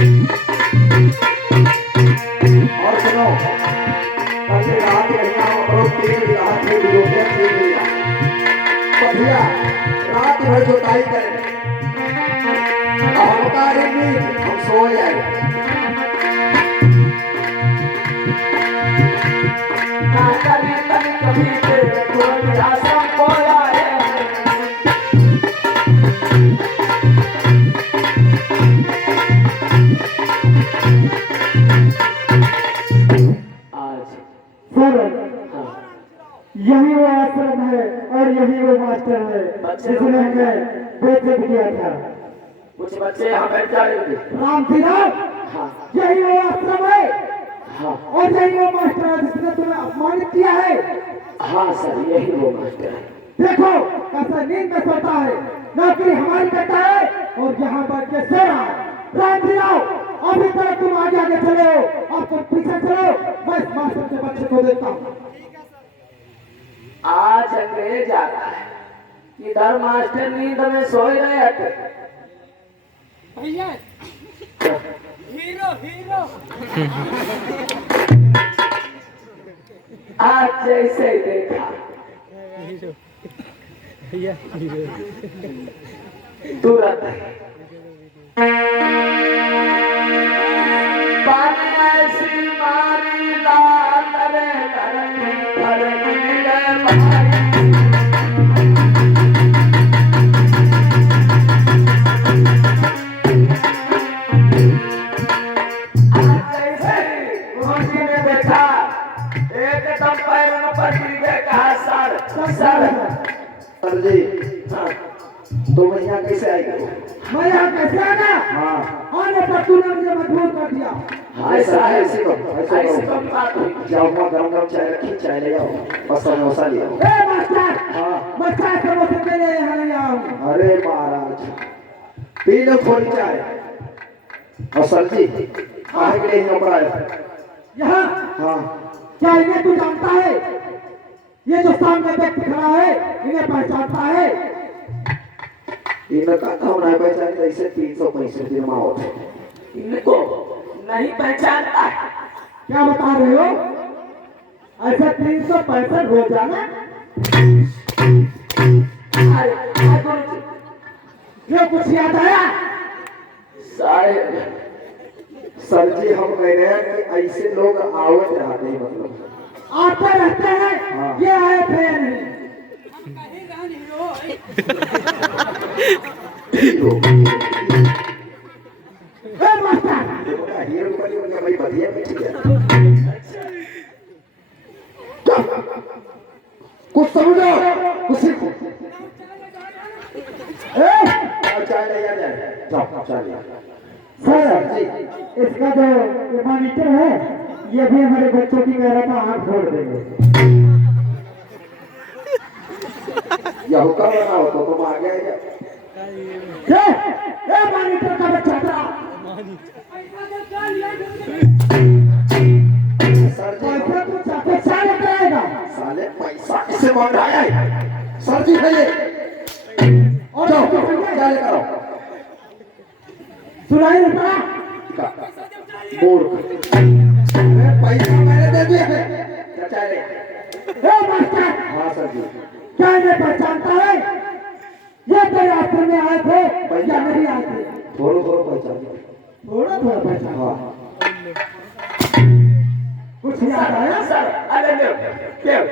और सुनो, कल रात यहाँ और 3 रात में यूरोपियन खेल लिया बढ़िया रात भर जोताई करें अब हम सो जाए कभी यही वो आश्रम है और यही वो मास्टर है जिसने हमें बेचक दिया था। कुछ बच्चे यहाँ बैठ जा रहे राम यही वो आश्रम है और यही वो मास्टर है जिसने तुम्हें अपमानित किया है। हाँ सर यही वो मास्टर है। देखो कैसा नींद में सोता है, नौकरी हमारी करता है और यहाँ बैठ के सो रहा है। राम अभी तक तुम आगे आगे चले हो और तुम पीछे चलो, मैं इस मास्टर के बच्चे को देता हूँ। आज अंग्रेज आता है इधर मास्टर नींद में सोए रहे थे। भैया हीरो हीरो आज जैसे देखा तुरंत ऐसी मारी एकदम पैरों पर गिर कहा सर सर जी तुम यहाँ कैसे आए मैं यहाँ कैसे आना? हाँ आने पर तूने मुझे मजबूर कर दिया। ऐसा है ऐसे करो जाओ वहाँ गरम गरम चाय रखी चाय ले आओ बस समोसा ले आओ। मैं चाय समोसे के लिए यहाँ नहीं आऊँ। अरे महाराज पी लो थोड़ी चाय। और सर जी काहे के लिए यहाँ पर आए? यहाँ हाँ क्या इन्हें तू जानता है? ये जो सामने व्यक्ति खड़ा है इन्हें पहचानता है? इनका नाम नहीं पहचानता इसे 365 दिन माओ इनको नहीं पहचानता है। क्या बता रहे हो? ऐसा 365 रोजाना? ये कुछ याद आया? साहेब सर जी हम कह रहे हैं कि ऐसे लोग आवत रहते हैं मतलब आते रहते हैं। हाँ। ये आए थे या नहीं? हीरो मास्टर हीरो बनी उनका भाई बढ़िया भी ठीक है कुछ समझो कुछ सीखो। चाय ले आ जाए जाओ चाय ले सर इसका जो ये मॉनिटर है ये भी हमारे बच्चों की कह रहा था आँख फोड़ देंगे। या हुक्का बनाओ तो तुम आ गए ये मॉनिटर का बच्चा था। सर जी पैसा तो चाहते साले कराएगा। साले पैसा किसे मांग रहा है? सर जी है ये और जाओ क्या लेकर आओ सुनाई नहीं पड़ा? मूर्ख पैसा मैंने दे दिया है चाचा ले। मास्टर हाँ सर जी क्या इन्हें पहचानता है? ये तेरे आश्रम में आए थे या नहीं आए थे? थोड़ा थोड़ा पहचान थोड़ा थोड़ा पहचान। हाँ कुछ याद आया? सर अरे क्यों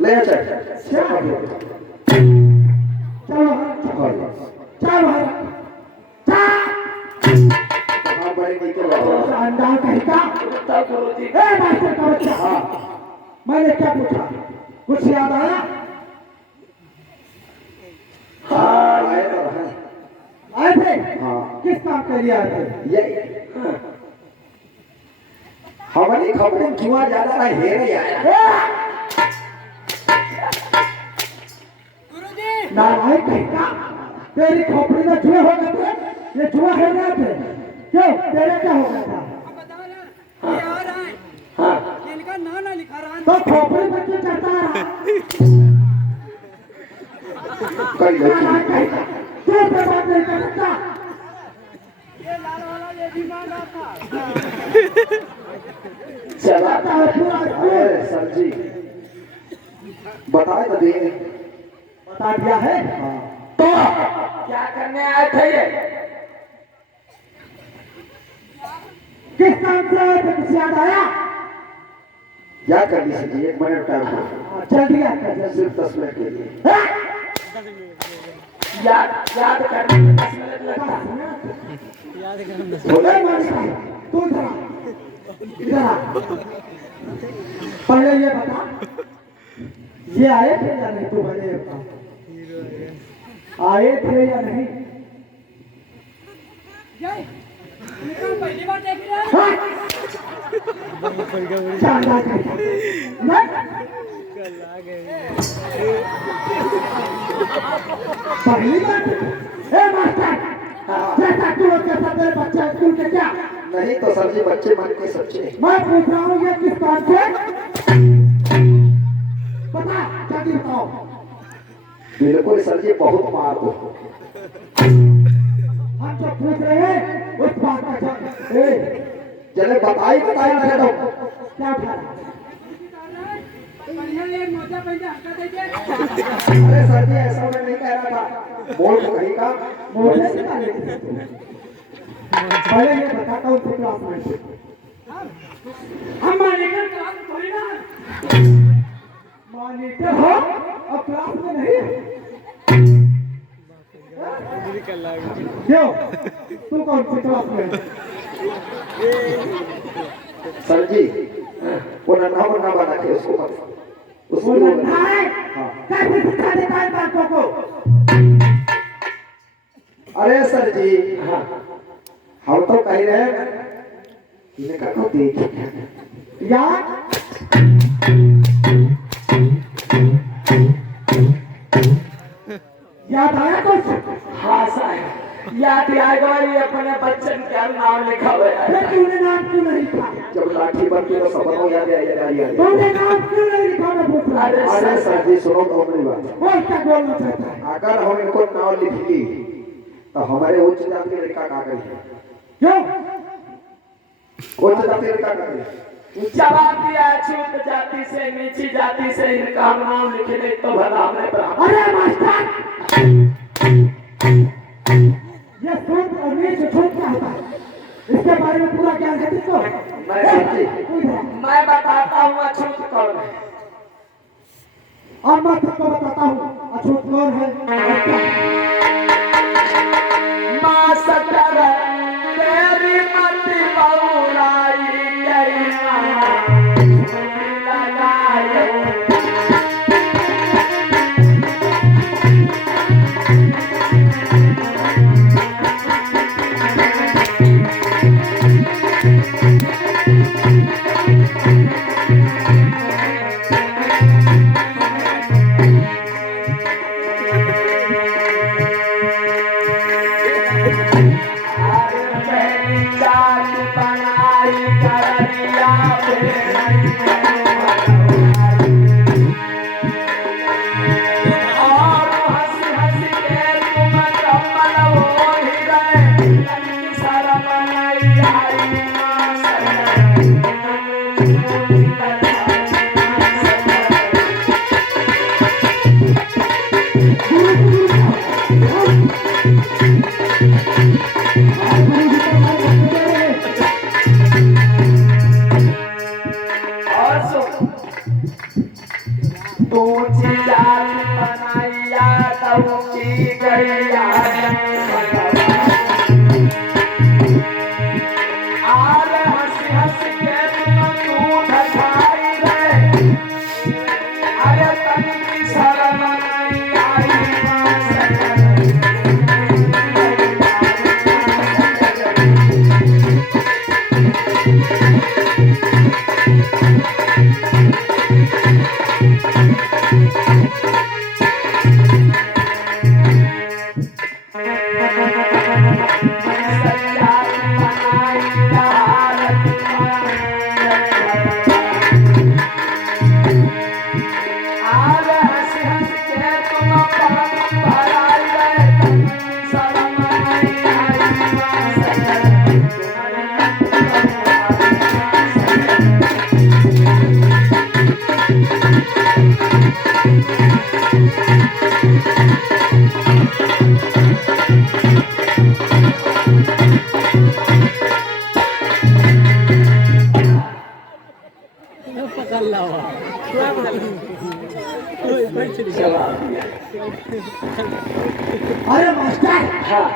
ले आ चाय चलो चलो चलो हाँ बड़े नीचे बैठो अंडा कहीं का? गुरुजी मास्टर का बच्चा। हाँ मैंने क्या पूछा? कुछ याद आया? हाँ आए तो हैं आए थे? हाँ किस काम के लिए आए थे? ये हमारी खबरें जुआ ज्यादा ना हेर आया नारायण कहीं का? तेरी खोपड़ी में जुए हो गए थे? ये जुआ हो गए थे? क्यों तेरे क्या हो गया था? ये आ रहा है हाँ इनका नाना लिखा रहा है। तो खोपड़ी में क्यों चढ़ता रहा? कई नारायण कहीं का? क्यों पे बात नहीं कर सकता? ये लाल वाला ये ये दिमाग आता चला अरे सर जी बताए तो दिए बता दिया है। हाँ तो क्या करने आए थे ये? किस काम से आए थे, कुछ याद आया? याद कर लीजिए जी, 1 मिनट टाइम दो। जल्दी याद कर जल्दी। सिर्फ 10 मिनट के लिए। याद करने में 10 मिनट लगता है। बोले मालिक तू इधर आ, इधर आ। पहले ये बता, ये आए थे या नहीं? तू पहले ये बता, आए थे या नहीं? जय उनका पहली बार देख रहे हैं हाँ? शानदार है। नहीं? पहली बार? ए मास्टर, जैसा तू लोग के साथ मेरे बच्चे स्कूल के क्या? नहीं तो सर जी बच्चे मन के सच्चे। मैं पूछ रहा हूँ ये किस काम से? बता, जल्दी बताओ। बिल्कुल सर जी बहुत मार दो। हम जो पूछ रहे हैं उस बात का जवाब। ए, चले बताई मेरे तो। क्या उठा रहा? बढ़िया ये मोजा पहले हटा दीजिए अरे सर जी ऐसा मैं नहीं कह रहा था। बोल तो कहीं का मोटे से डाले थे। पहले ये बता कौन सी क्लास में? हम मालिकर क्लास थोड़ी ना मॉनिटर हो और क्लास में नहीं? क्यों? तू कौन सी क्लास में? सर जी वो नन्हा मुन्ना बना के उसको मत उसको वो नन्हा है? हाँ। कैसे सिखा देता है बातों को? अरे सर जी हाँ हम तो कह रहे हैं इन्हें कहा देख याद याद आया कुछ? हाँ साहब, याद आएगा ये अपने बच्चन का नाम लिखा हुआ है। फिर तूने नाम क्यों नहीं लिखा? जब लाठी बनती तो सब हो याद आया। तूने नाम क्यों नहीं लिखा? मैं पूछ रहा हूँ। अरे सर जी सुनो तो मेरी बात। बोल क्या बोलना चाहता है? अगर हम इनको नाम लिखेंगे तो हमारे उच्च जाति के लड़का का करेंगे। क्यों? उच्च जाति लड़का करेंगे। जवाब दिया छूट जाति से नीची जाति से इनका नाम लिखे नहीं तो भला हमने ब्राह्मण। अरे मास्टर, ये सूट और नीच छूट क्या होता है? इसके बारे में पूरा ज्ञान है किसको? मैं समझी। तू इधर आ। मैं बताता हूँ अछूत कौन है। और मैं तुमको बताता हूँ अछूत कौन है और क्या है। माँ सतर तेरी मति बहुराई गई लगाए। जवाब दिया। अरे मास्टर, हाँ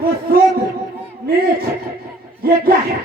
वो शूद्र नीच ये क्या है?